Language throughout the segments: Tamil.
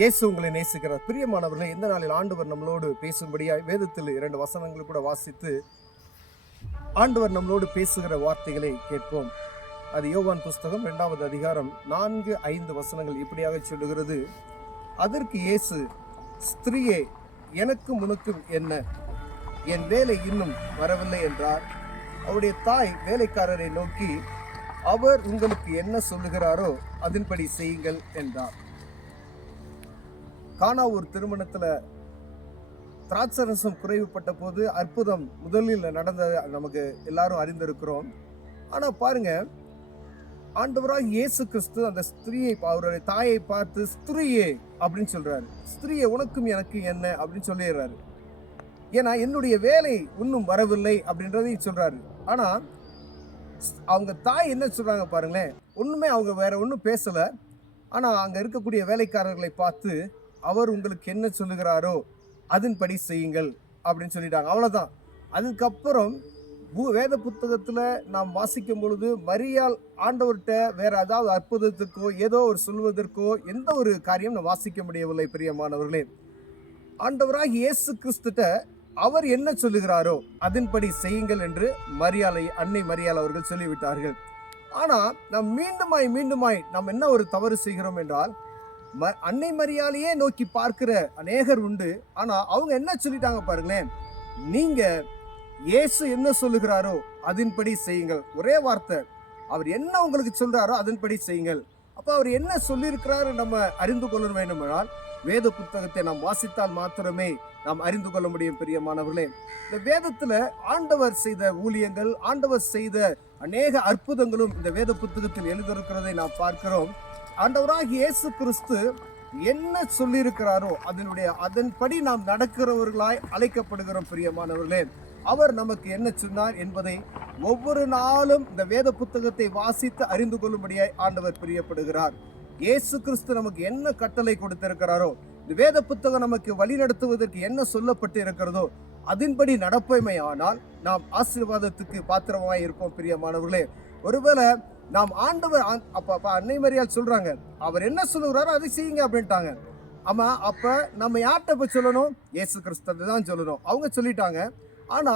இயேசு உங்களை நேசிக்கிறார். பிரியமானவர்களே, இந்த நாளில் ஆண்டவர் நம்மளோடு பேசும்படியாய் வேதத்தில் 2 வசனங்கள் கூட வாசித்து ஆண்டவர் நம்மளோடு பேசுகிற வார்த்தைகளை கேட்போம். அது யோவான் புஸ்தகம் 2வது அதிகாரம் 4-5 வசனங்கள் இப்படியாக சொல்லுகிறது. அதற்கு இயேசு, ஸ்திரீயே, எனக்கும் உனக்கும் என்ன? என் வேலை இன்னும் வரவில்லை என்றார். அவருடைய தாய் வேலைக்காரரை நோக்கி, அவர் உங்களுக்கு என்ன சொல்லுகிறாரோ அதன்படி செய்யுங்கள் என்றார். கானா ஒரு திருமணத்துல திராட்சரசம் குறைவுபட்ட போது அற்புதம் முதலில் நடந்தது நமக்கு எல்லாரும் அறிந்திருக்கிறோம். ஆனா பாருங்க, ஆண்டவராக இயேசு கிறிஸ்து அந்த ஸ்திரீயை, அவருடைய தாயை பார்த்து, ஸ்திரீயே அப்படின்னு சொல்றாரு. ஸ்திரீயே, உனக்கும் எனக்கு என்ன அப்படின்னு சொல்லிடுறாரு. ஏன்னா என்னுடைய வேலை இன்னும் வரவில்லை அப்படின்றதையும் சொல்றாரு. ஆனா அவங்க தாய் என்ன சொல்றாங்க பாருங்களேன், ஒண்ணுமே அவங்க வேற ஒன்றும் பேசல. ஆனா அங்க இருக்கக்கூடிய வேலைக்காரர்களை பார்த்து, அவர் உங்களுக்கு என்ன சொல்லுகிறாரோ அதன்படி செய்யுங்கள் அப்படின்னு சொல்லிட்டாங்க. அவ்வளவுதான். அதுக்கப்புறம் வேத புத்தகத்துல நாம் வாசிக்கும் பொழுது மரியாள் ஆண்டவர்கிட்ட வேற ஏதாவது அற்புதத்துக்கோ ஏதோ ஒரு சொல்வதற்கோ எந்த ஒரு காரியம் நாம் வாசிக்க முடியவில்லை. பிரியமானவர்களே, ஆண்டவராக இயேசு கிறிஸ்துட்ட அவர் என்ன சொல்லுகிறாரோ அதன்படி செய்யுங்கள் என்று அன்னை மரியாள் அவர்கள் சொல்லிவிட்டார்கள். ஆனா நாம் மீண்டுமாய் நாம் என்ன ஒரு தவறு செய்கிறோம் என்றால், அன்னை மரியாளையே நோக்கி பார்க்கிற அநேகர் உண்டு. ஆனா அவங்க என்ன சொல்லிட்டாங்க பாருங்களேன், நீங்க இயேசு என்ன சொல்லுகிறாரோ அதன்படி செய்யுங்கள். ஒரே வார்த்தை, அவர் என்ன உங்களுக்கு சொல்றாரோ அதன்படி செய்யுங்கள். அப்ப அவர் என்ன சொல்லியிருக்கிறாரு நம்ம அறிந்து கொள்ள வேண்டுமானால் வேத புத்தகத்தை நாம் வாசித்தால் மாத்திரமே நாம் அறிந்து கொள்ள முடியும். பிரியமானவர்களே, இந்த வேதத்துல ஆண்டவர் செய்த ஊழியங்கள், ஆண்டவர் செய்த அநேக அற்புதங்களும் இந்த வேத புத்தகத்தில் எழுதியிருக்கிறதை நாம் பார்க்கிறோம். ஆண்டவராக இயேசு கிறிஸ்து என்ன சொல்லியிருக்கிறாரோ அதன்படி நாம் நடக்கிறவர்களாய் அழைக்கப்படுகிறோம். பிரியமானவர்களே, அவர் நமக்கு என்ன சொன்னார் என்பதை ஒவ்வொரு நாளும் இந்த வேத புத்தகத்தை வாசித்து அறிந்து கொள்ளும்படியாய் ஆண்டவர் பிரியப்படுகிறார். இயேசு கிறிஸ்து நமக்கு என்ன கட்டளை கொடுத்திருக்கிறாரோ, இந்த வேத புத்தகம் நமக்கு வழி நடத்துவதற்கு என்ன சொல்லப்பட்டு இருக்கிறதோ அதன்படி நடப்பமையானால் நாம் ஆசீர்வாதத்துக்கு பாத்திரமாய் இருப்போம். பிரியமானவர்களே, ஒருவேளை நாம் ஆண்டவர் அன்னை மரியாள் சொல்றாங்க, அவர் என்ன சொல்லுகிறாரோ அதை செய்யுங்க அப்படின்ட்டாங்க. ஆமா, அப்ப நம்ம யார்கிட்ட போய் சொல்லணும்? இயேசு கிறிஸ்து தான் சொல்லணும். அவங்க சொல்லிட்டாங்க. ஆனா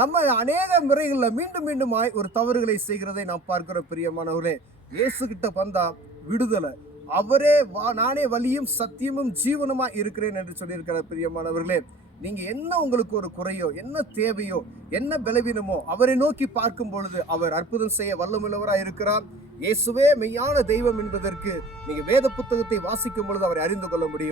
நம்ம அநேக முறைகளில் மீண்டுமாய் ஒரு தவறுகளை செய்கிறதை நாம் பார்க்கிறோம். பிரியமானவர்களே, இயேசு கிட்ட வந்தா விடுதலை, அவரே நானே வழியும் சத்தியமும் ஜீவனுமா இருக்கிறேன் என்று சொல்லியிருக்கிறார். பிரியமானவர்களே, நீங்க என்ன உங்களுக்கு ஒரு குறையோ, என்ன தேவையோ, என்ன பலவீனமோ அவரை நோக்கி பார்க்கும் பொழுது அவர் அற்புதம் செய்ய வல்லமுள்ளவராய் இருக்கிறார். இயேசுவே மெய்யான தெய்வம் என்பதற்கு நீங்க வேத புத்தகத்தை வாசிக்கும் பொழுது அவரை அறிந்து கொள்ள முடியும்.